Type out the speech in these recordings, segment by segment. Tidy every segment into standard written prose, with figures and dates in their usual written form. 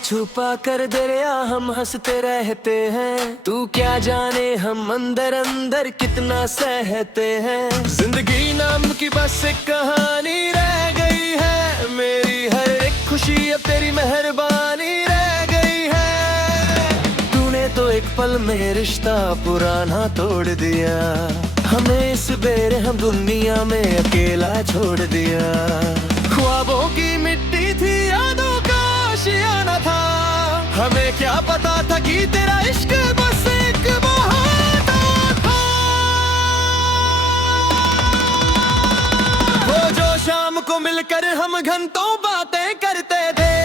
छुपा कर दरिया हम हंसते रहते हैं, तू क्या जाने हम अंदर अंदर कितना सहते हैं। जिंदगी नाम की बस एक कहानी रह गई है, मेरी हर एक खुशी अब तेरी मेहरबानी रह गई है। तूने तो एक पल में रिश्ता पुराना तोड़ दिया, हमें इस बेरहम दुनिया में अकेला छोड़ दिया। ख्वाबों की मिट्टी थी, यादों का आशियाना था, हमें क्या पता था कि तेरा इश्क बस एक बहाना था। वो जो शाम को मिलकर हम घंटों बातें करते थे,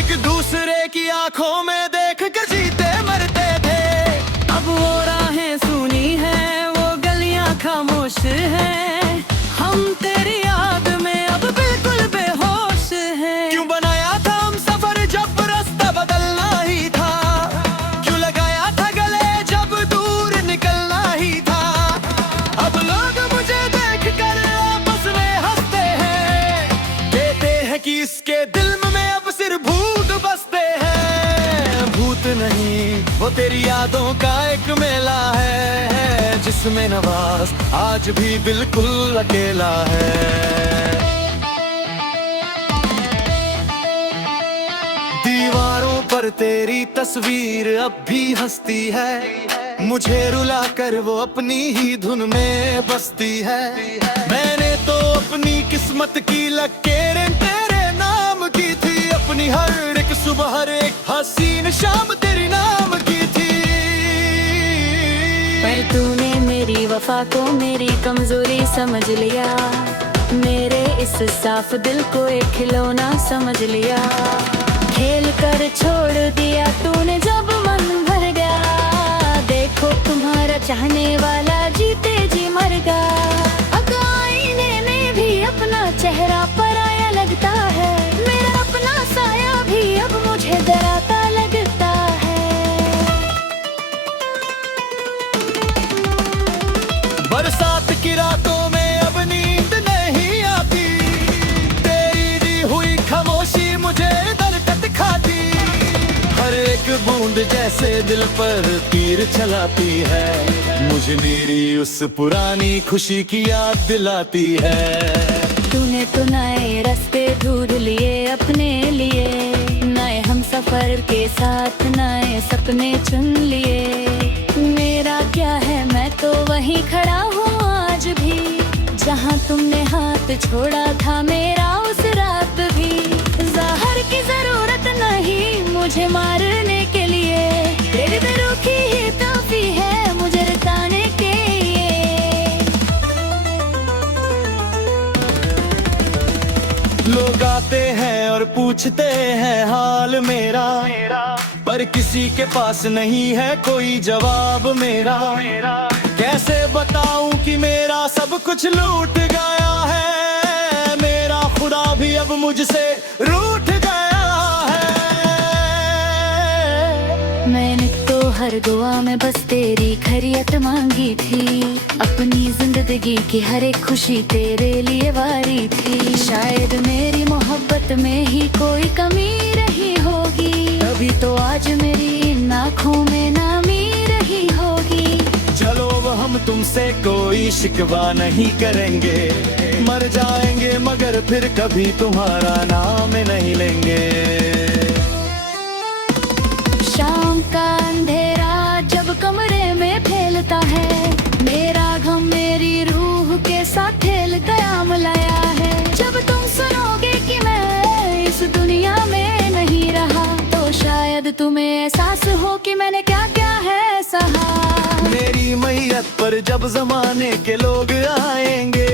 एक दूसरे की आंखों में देख के जीते मरते थे। अब वो राहें सुनी है, वो गलियां खामोश हैं, हम तेरी याद में अब बिल्कुल बेहोश हैं। क्यों बनाया था हम सफर जब रास्ता बदलना ही था, क्यों लगाया था गले जब दूर निकलना ही था। अब लोग मुझे देख कर आपस में हंसते हैं, कहते हैं कि इसके दिल में अब सिर्फ भूत बसते हैं। भूत नहीं, वो तेरी यादों का एक मेला है, जिसमें नवाज आज भी बिल्कुल अकेला है। दीवारों पर तेरी तस्वीर अब भी हंसती है, मुझे रुला कर वो अपनी ही धुन में बसती है। मैंने तो अपनी किस्मत की लकीरें तेरे नाम की थी, अपनी हर एक सुबह हर एक हसीन शाम तेरी नाम की थी। पर तूने मेरी वफा को मेरी कमजोरी समझ लिया, मेरे इस साफ दिल को एक खिलौना समझ लिया। खेल कर छोड़ दिया तूने जब मन भर गया, देखो तुम्हारा चाहने वाला जीते जी मर गया। अब आईने में भी अपना चेहरा पराया लगता है, मेरा अपना साया भी अब मुझे डराता लगता है। बरसात की रातों में अब नींद नहीं आती, तेरी दी हुई खामोशी मुझे दर्द खाती। हर एक बूंद जैसे दिल पर तीर चलाती है, मुझे मेरी उस पुरानी खुशी की याद दिलाती है। तूने तो नए रास्ते ढूंढ लिए अपने लिए, नए हम सफर के साथ नए सपने चुन लिए। मेरा क्या है, मैं तो वहीं खड़ा हूँ आज भी, जहाँ तुमने हाथ छोड़ा था मेरा उस रात भी। ज़हर की जरूरत नहीं मुझे मारने के लिए, तेरी बेरुखी ही काफी है मुझे रताने के लिए। लोग आते हैं और पूछते हैं हाल मेरा, पर किसी के पास नहीं है कोई जवाब मेरा। कैसे बताऊं कि मेरा सब कुछ लूट गया है, मेरा खुदा भी अब मुझसे रूठ गया है। मैंने तो हर दुआ में बस तेरी खैरियत मांगी थी, अपनी जिंदगी की हर एक खुशी तेरे लिए वारी थी। शायद मेरी मोहब्बत में ही कोई कमी रही होगी, तभी तो आज मेरी इन आँखों में नामी रही होगी। चलो हम तुमसे कोई शिकवा नहीं करेंगे, मर जाएंगे मगर फिर कभी तुम्हारा नाम नहीं लेंगे। शाम का अंधेरा जब कमरे में फैलता है, मेरा गम मेरी रूह के साथ फैल गया मलाया है। जब तुम सुनोगे कि मैं इस दुनिया में नहीं रहा, तो शायद तुम्हें एहसास हो कि मैंने क्या क्या है सहा। मेरी मैयत पर जब जमाने के लोग आएंगे,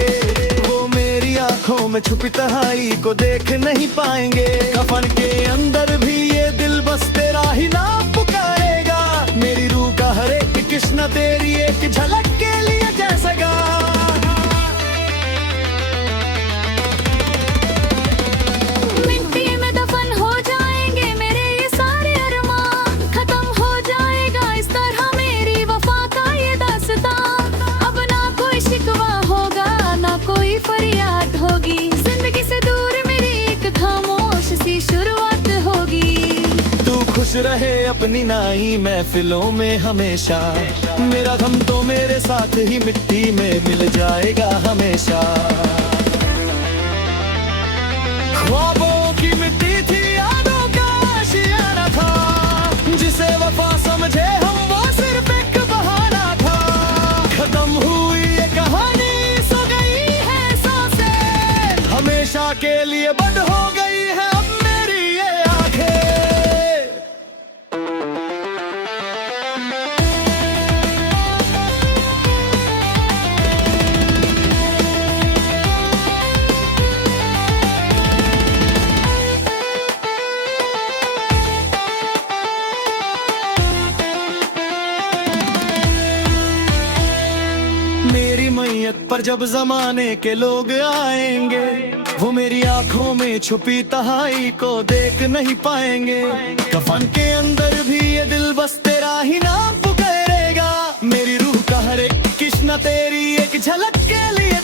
वो मेरी आंखों में छुपी तन्हाई को देख नहीं पाएंगे। कफन के अंदर भी ये दिल बस तेरा ही नाम पुकारेगा, मेरी रूह का हर एक कृष्णा तेरी एक झलक के लिए जैसा रहे अपनी नाई महफिलों में हमेशा। मेरा गम तो मेरे साथ ही मिट्टी में मिल जाएगा हमेशा। ख्वाबों की मिट्टी थी, यादों का आशियाना था, जिसे वफा समझे हम वो सिर्फ एक बहाना था। खत्म हुई ये कहानी, सो गई है सांसें, हमेशा के लिए बंद हो गई है अब मेरी ये आंखें। मेरी मैयत पर जब जमाने के लोग आएंगे, वो मेरी आंखों में छुपी तहाई को देख नहीं पाएंगे। कफन के अंदर भी ये दिल बस तेरा ही नाम पुकारेगा। मेरी रूह का हर एक किस्ना तेरी एक झलक के लिए